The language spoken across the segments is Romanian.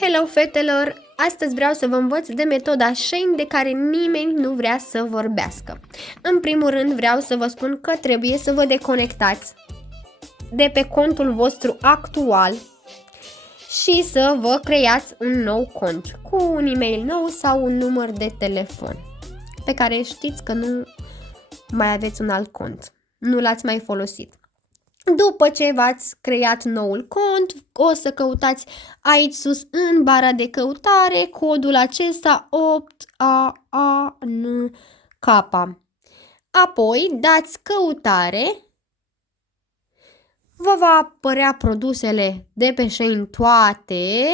Hello, fetelor! Astăzi vreau să vă învăț de metoda Shein de care nimeni nu vrea să vorbească. În primul rând vreau să vă spun că trebuie să vă deconectați de pe contul vostru actual și să vă creați un nou cont cu un e-mail nou sau un număr de telefon pe care știți că nu mai aveți un alt cont, nu l-ați mai folosit. După ce v-ați creat noul cont, o să căutați aici sus în bara de căutare codul acesta 8AANK. Apoi dați căutare, vă va apărea produsele de pe Shein toate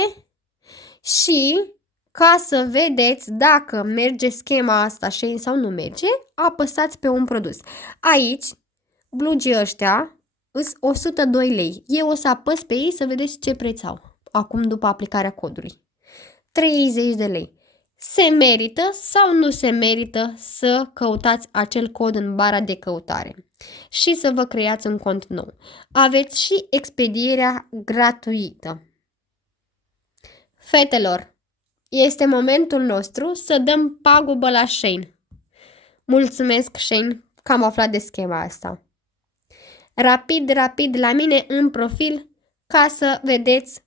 și ca să vedeți dacă merge schema asta Shein sau nu merge, apăsați pe un produs. Aici, blugii ăștia îs 102 lei. Eu o să apăs pe ei să vedeți ce preț au. Acum după aplicarea codului. 30 de lei. Se merită sau nu se merită să căutați acel cod în bara de căutare și să vă creați un cont nou. Aveți și expedierea gratuită. Fetelor, este momentul nostru să dăm pagubă la Shein. Mulțumesc, Shein, că am aflat de schema asta. Rapid la mine în profil ca să vedeți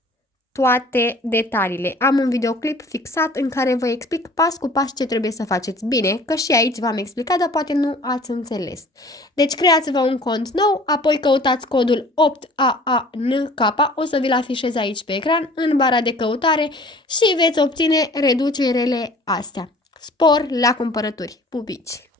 toate detaliile. Am un videoclip fixat în care vă explic pas cu pas ce trebuie să faceți. Bine, că și aici v-am explicat, dar poate nu ați înțeles. Deci creați-vă un cont nou, apoi căutați codul 8AANK, o să vi-l afișez aici pe ecran, în bara de căutare și veți obține reducerele astea. Spor la cumpărături! Pupici!